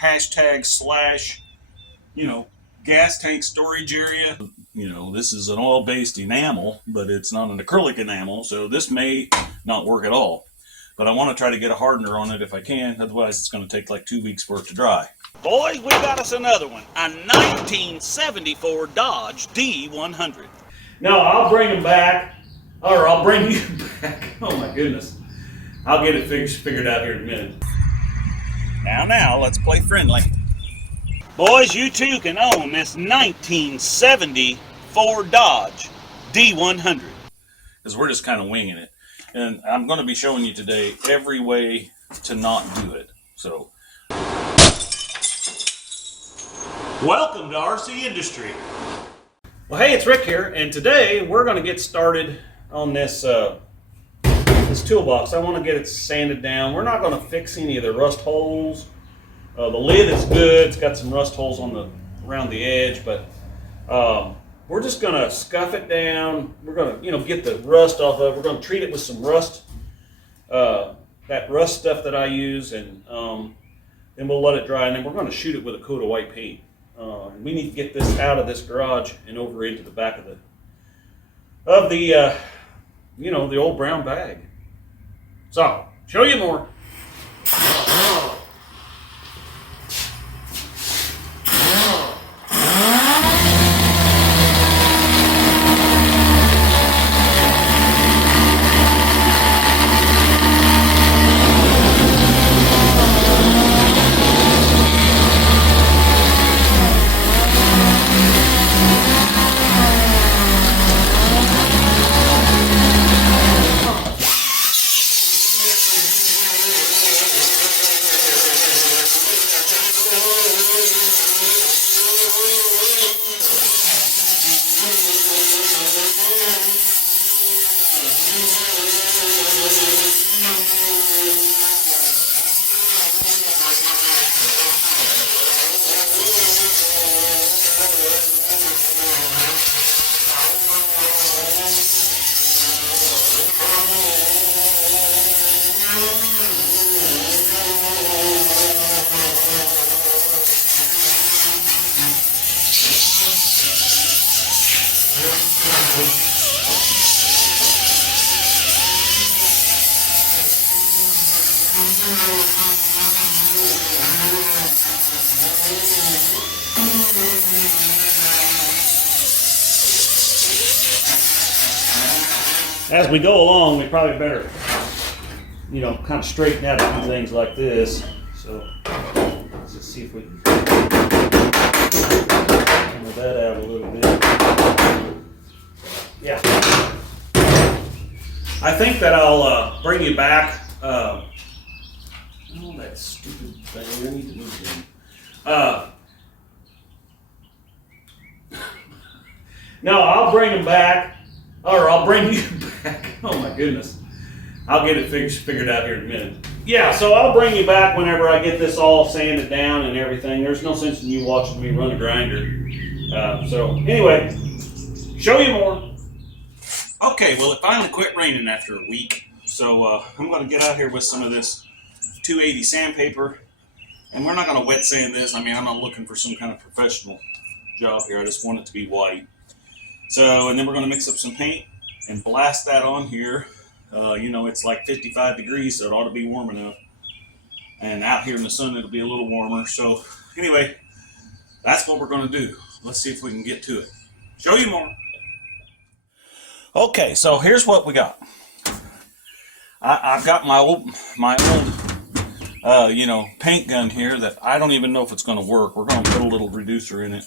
hashtag slash, gas tank storage area. This is an oil-based enamel, but it's not an acrylic enamel, so this may not work at all. But I want to try to get a hardener on it if I can, otherwise it's going to take like 2 weeks for it to dry. Boys, we got us another one, a 1974 Dodge D100. No, I'll bring them back, or I'll bring you back. Oh my goodness. I'll get it figured out here in a minute. Now, let's play friendly. Boys, you too can own this 1974 Dodge D100. Because we're just kind of winging it. And I'm going to be showing you today every way to not do it. So, welcome to RCindustry. Well, hey, it's Rick here, and today we're going to get started on this this toolbox. I want to get it sanded down. We're not going to fix any of the rust holes. The lid is good. It's got some rust holes on around the edge, but we're just going to scuff it down. We're going to, get the rust off of it. We're going to treat it with some rust, that rust stuff that I use, and then we'll let it dry, and then we're going to shoot it with a coat of white paint. We need to get this out of this garage and over into the back of the the old brown bag. So, show you more. As we go along, we probably better, kind of straighten out a few things like this. So let's just see if we can hammer that out a little bit. Yeah. I think that I'll bring you back. Oh, that stupid thing. I need to move in. No, I'll bring them back. Or I'll bring you back. Oh my goodness. I'll get it figured out here in a minute. Yeah, so I'll bring you back whenever I get this all sanded down and everything. There's no sense in you watching me run a grinder. So anyway, show you more. Okay, well it finally quit raining after a week. So I'm going to get out here with some of this 280 sandpaper. And we're not going to wet sand this. I mean, I'm not looking for some kind of professional job here. I just want it to be white. So, and then we're going to mix up some paint and blast that on here. It's like 55 degrees, so it ought to be warm enough. And out here in the sun, it'll be a little warmer. So, anyway, that's what we're going to do. Let's see if we can get to it. Show you more. Okay, so here's what we got. I've got my old paint gun here that I don't even know if it's going to work. We're going to put a little reducer in it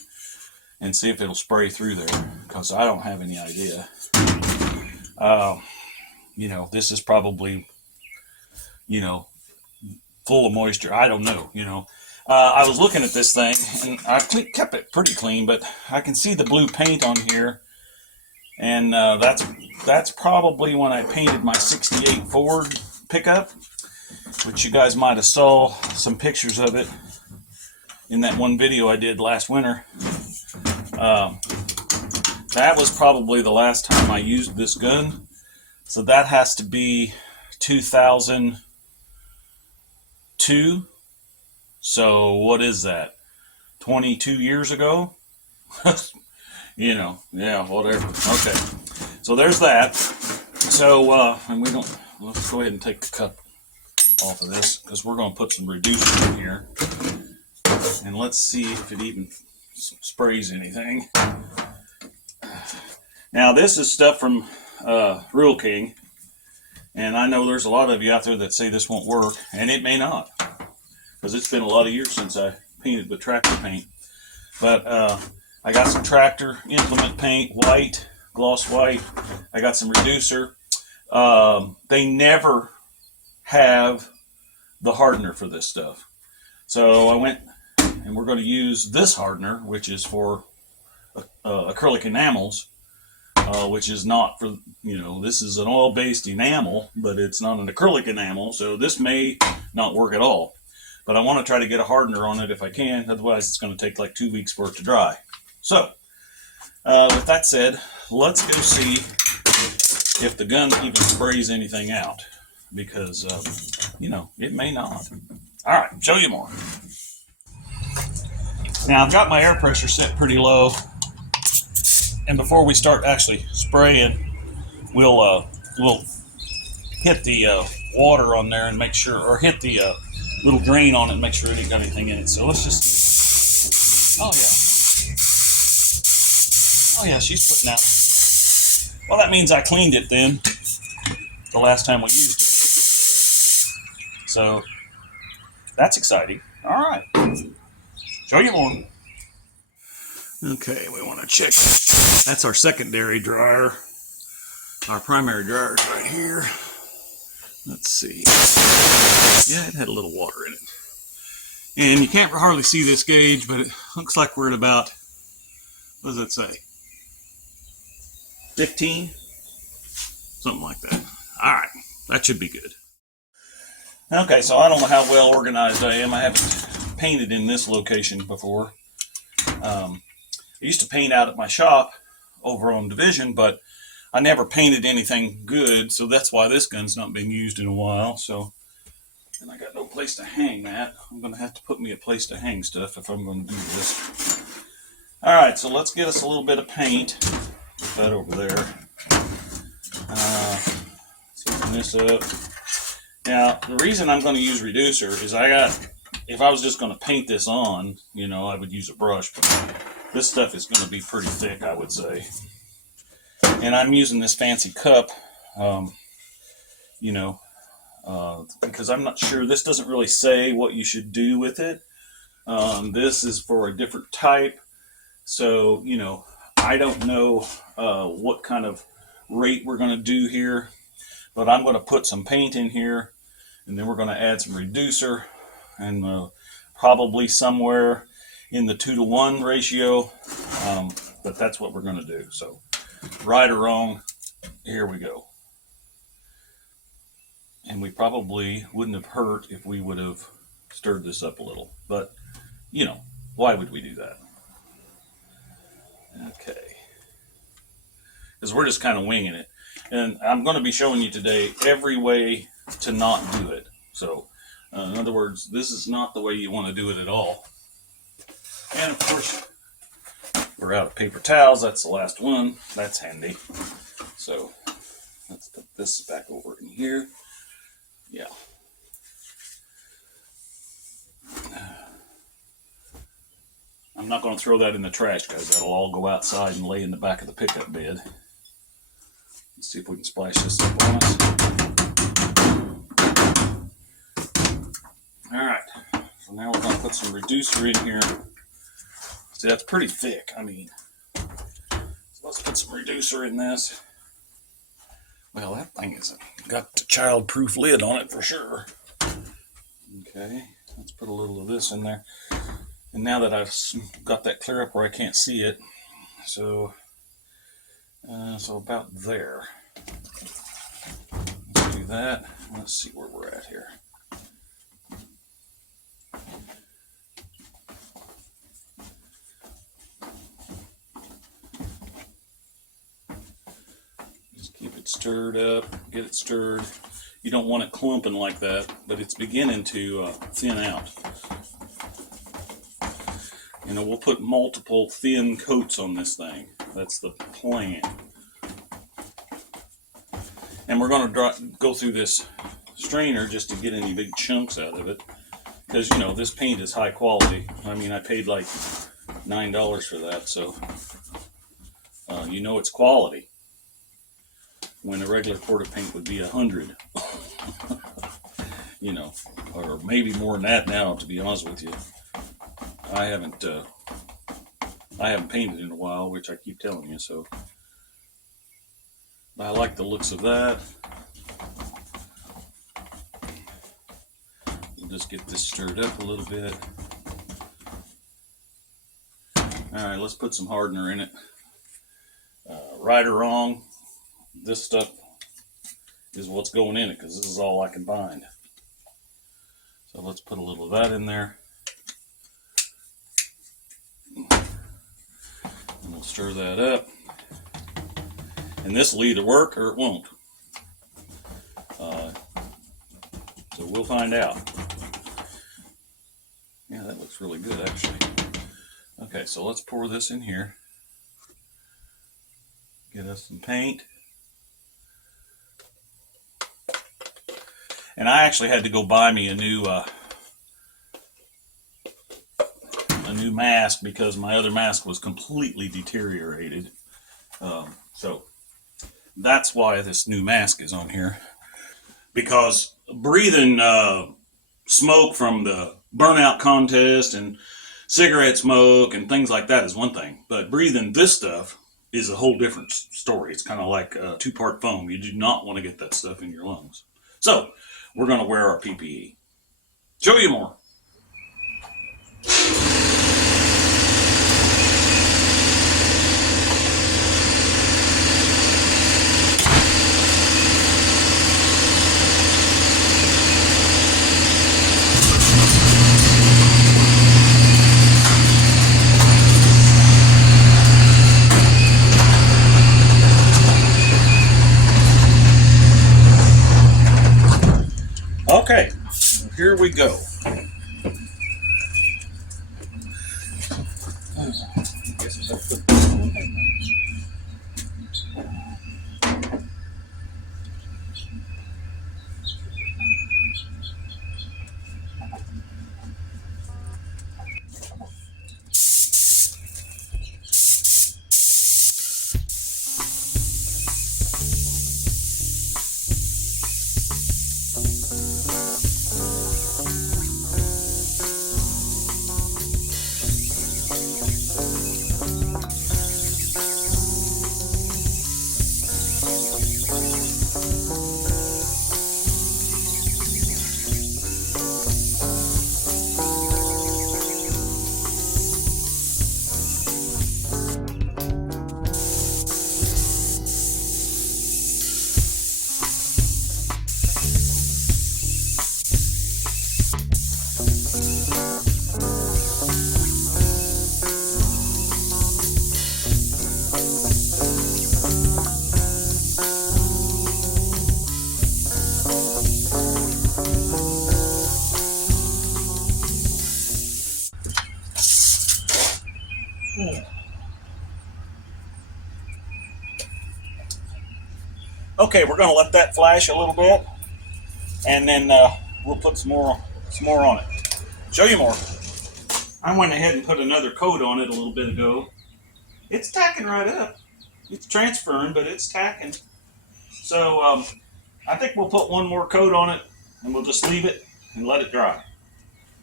and see if it'll spray through there, because I don't have any idea. This is probably, full of moisture. I don't know, I was looking at this thing, and I kept it pretty clean, but I can see the blue paint on here, and that's probably when I painted my 68 Ford pickup, which you guys might have saw some pictures of it in that one video I did last winter. That was probably the last time I used this gun. So that has to be 2002. So what is that? 22 years ago? You know, yeah, whatever. Okay. So there's that. So, and we don't, let's go ahead and take the cup off of this because we're going to put some reducer in here. And let's see if it even sprays anything. Now, this is stuff from Rural King. And I know there's a lot of you out there that say this won't work, and it may not. Because it's been a lot of years since I painted with tractor paint. But I got some tractor implement paint, white, gloss white. I got some reducer. They never have the hardener for this stuff. So I went, and we're going to use this hardener, which is for acrylic enamels, which is not for, you know, this is an oil-based enamel, but it's not an acrylic enamel, so this may not work at all. But I want to try to get a hardener on it if I can, otherwise it's going to take like 2 weeks for it to dry. So, with that said, let's go see if the gun even sprays anything out, because, you know, it may not. All right, show you more. Now, I've got my air pressure set pretty low, and before we start actually spraying, we'll hit the water on there and make sure, or hit the little drain on it and make sure it ain't got anything in it. So let's just, oh yeah, she's putting out. Well, that means I cleaned it then, the last time we used it. So, that's exciting. All right, show you more. Okay, we want to check. That's our secondary dryer. Our primary dryer is right here. Let's see. Yeah, it had a little water in it. And you can't hardly see this gauge, but it looks like we're at about, what does it say? 15? Something like that. All right, that should be good. Okay, so I don't know how well organized I am. I haven't painted in this location before. I used to paint out at my shop over on Division, but I never painted anything good, so that's why this gun's not been used in a while. So, and I got no place to hang that. I'm going to have to put me a place to hang stuff if I'm going to do this. All right, so let's get us a little bit of paint. Put that over there. Let's open this up. Now, the reason I'm going to use reducer is if I was just going to paint this on, you know, I would use a brush, but this stuff is going to be pretty thick, I would say. And I'm using this fancy cup, you know, because I'm not sure, this doesn't really say what you should do with it. This is for a different type. So, you know, I don't know what kind of rate we're going to do here, but I'm going to put some paint in here, and then we're going to add some reducer, and probably somewhere in the 2-to-1 ratio, but that's what we're going to do. So, right or wrong, here we go. And we probably wouldn't have hurt if we would have stirred this up a little, but, you know, why would we do that? Okay. Because we're just kind of winging it. And I'm going to be showing you today every way to not do it. So, in other words, this is not the way you want to do it at all. And of course, we're out of paper towels. That's the last one. That's handy. So, let's put this back over in here. Yeah. I'm not going to throw that in the trash, guys. That'll all go outside and lay in the back of the pickup bed. Let's see if we can splash this up on us. Alright, so now we're going to put some reducer in here. See, that's pretty thick. I mean, so let's put some reducer in this. Well, that thing has got the child-proof lid on it for sure. Okay, let's put a little of this in there. And now that I've got that clear up where I can't see it, so about there. Let's do that. Let's see where we're at here. Just keep it stirred up, get it stirred. You don't want it clumping like that, but it's beginning to thin out. You know, we'll put multiple thin coats on this thing. That's the plan. And we're going to go through this strainer just to get any big chunks out of it. Because, you know, this paint is high quality. I mean, I paid like $9 for that, so you know it's quality. When a regular quart of paint would be $100. You know, or maybe more than that now, to be honest with you. I haven't painted in a while, which I keep telling you, so I like the looks of that. We'll just get this stirred up a little bit. Alright, let's put some hardener in it. Right or wrong, this stuff is what's going in it, because this is all I can find. So let's put a little of that in there. And we'll stir that up. And this will either work or it won't. So we'll find out. Yeah, that looks really good actually. Okay, so let's pour this in here. Get us some paint. And I actually had to go buy me a new mask because my other mask was completely deteriorated. So that's why this new mask is on here. Because breathing smoke from the burnout contest and cigarette smoke and things like that is one thing. But breathing this stuff is a whole different story. It's kind of like two-part foam. You do not want to get that stuff in your lungs. So we're going to wear our PPE. Show you more. Okay, here we go. Okay, we're going to let that flash a little bit, and then we'll put some more on it. Show you more. I went ahead and put another coat on it a little bit ago. It's tacking right up. It's transferring, but it's tacking. So I think we'll put one more coat on it, and we'll just leave it and let it dry.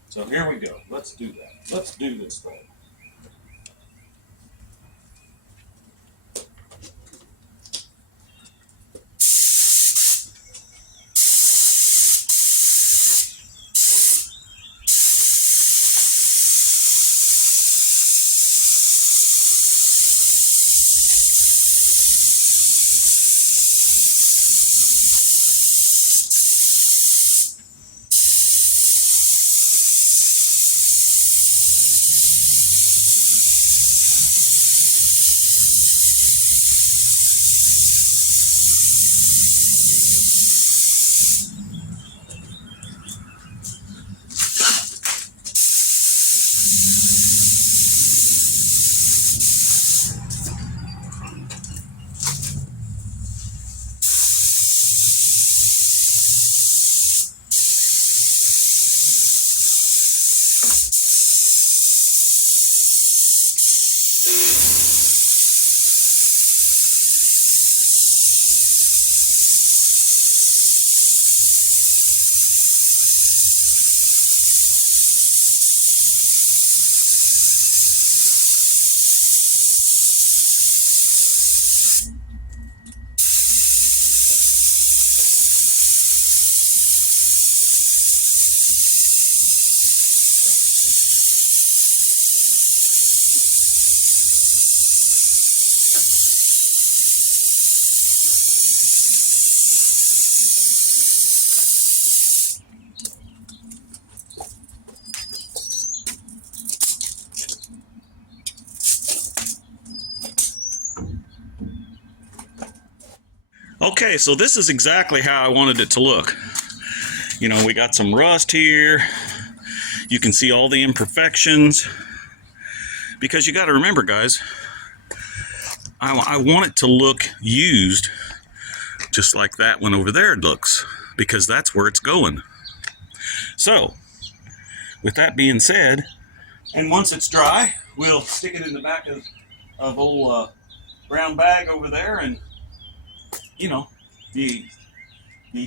So here we go. Let's do that. Let's do this thing. Okay, so this is exactly how I wanted it to look. You know, we got some rust here. You can see all the imperfections. Because you got to remember, guys, I want it to look used just like that one over there looks, because that's where it's going. So, with that being said, and once it's dry, we'll stick it in the back of old brown bag over there, and you know, the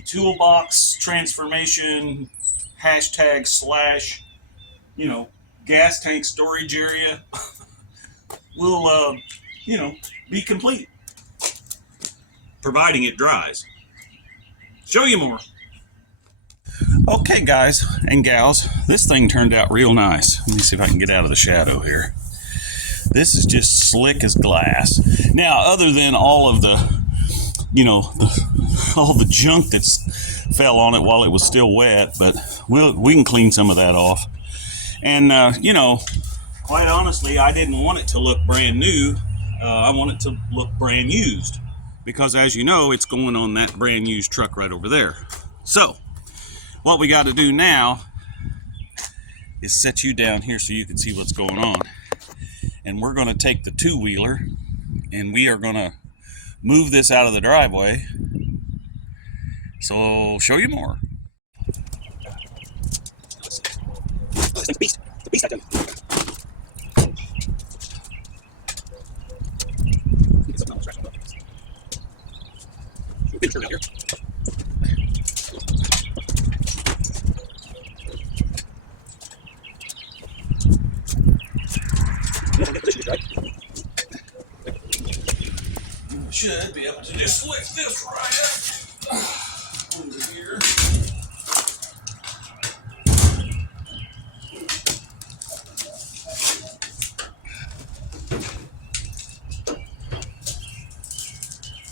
toolbox transformation hashtag slash, you know, gas tank storage area will, you know, be complete, providing it dries. Show you more. Okay, guys and gals, this thing turned out real nice. Let me see if I can get out of the shadow here. This is just slick as glass. Now, other than all of the, you know, all the junk that's fell on it while it was still wet, but we can clean some of that off. And, you know, quite honestly, I didn't want it to look brand new. I want it to look brand used, because as you know, it's going on that brand used truck right over there. So, what we got to do now is set you down here so you can see what's going on. And we're going to take the two-wheeler and we are going to move this out of the driveway. So, show you more. Beast. The beast, I tell you. Turn out here. Should be able to just lift this right up over here.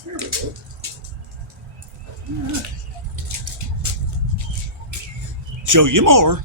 There we go. All right. Show you more.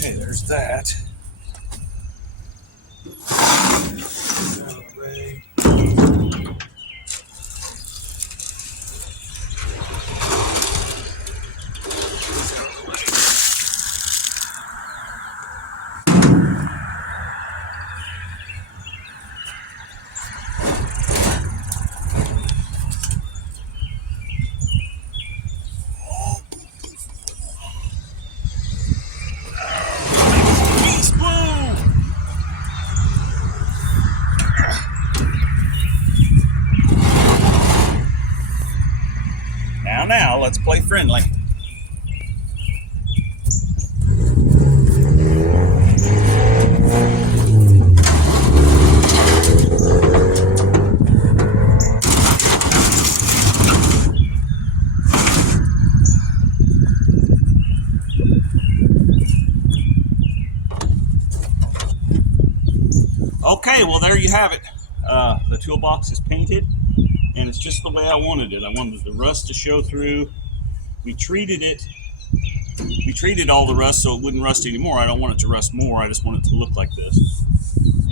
There's that. Now, let's play friendly. Okay, well there you have it. The toolbox is painted, and it's just the way I wanted it. I wanted the rust to show through. We treated all the rust so it wouldn't rust anymore. I don't want it to rust more. I just want it to look like this.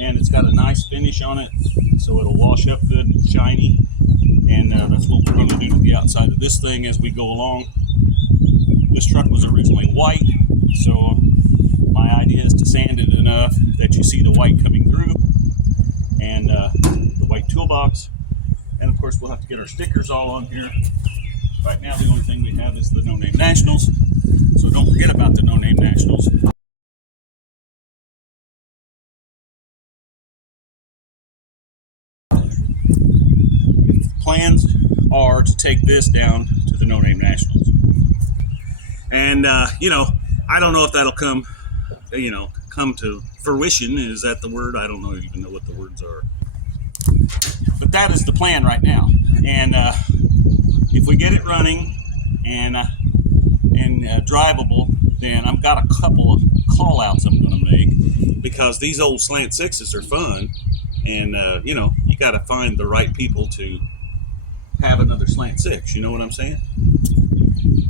And it's got a nice finish on it, so it'll wash up good and shiny. And that's what we're going to do to the outside of this thing as we go along. This truck was originally white, so my idea is to sand it enough that you see the white coming through, and the white toolbox. And of course we'll have to get our stickers all on here. Right now the only thing we have is the No Name Nationals, so don't forget about the No Name Nationals. Plans are to take this down to the No Name Nationals. And you know, I don't know if that'll come, you know, come to fruition. Is that the word? I don't even know what the words are. But that is the plan right now. And if we get it running and drivable, then I've got a couple of call outs I'm going to make, because these old Slant 6s are fun. And, you know, you got to find the right people to have another Slant 6. You know what I'm saying?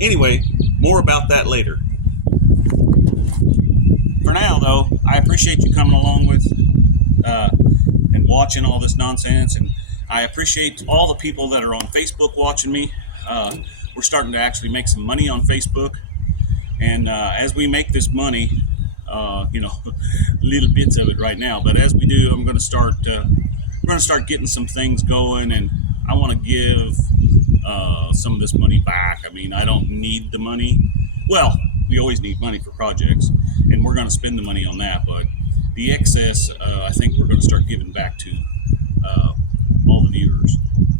Anyway, more about that later. For now, though, I appreciate you coming along with and watching all this nonsense. And I appreciate all the people that are on Facebook watching me. We're starting to actually make some money on Facebook. And as we make this money, you know, little bits of it right now, but as we do, I'm going to start. We're going to start getting some things going, and I want to give some of this money back. I mean, I don't need the money. Well, we always need money for projects, and we're going to spend the money on that. But the excess, I think we're going to start giving back to all the viewers,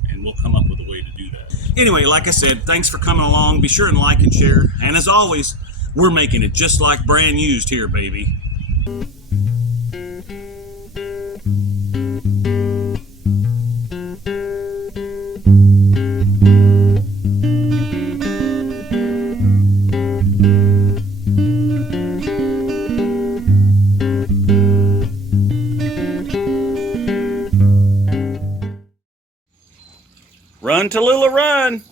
and we'll come up with a way to do that. Anyway, like I said, thanks for coming along. Be sure and like and share. And as always, we're making it just like brand used here, baby. Run, Tallulah, run!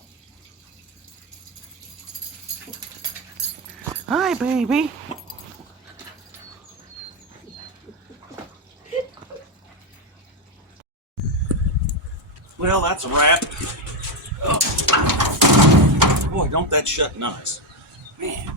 Hi, baby. Well, that's a wrap. Oh. Boy, don't that shut nice. Man.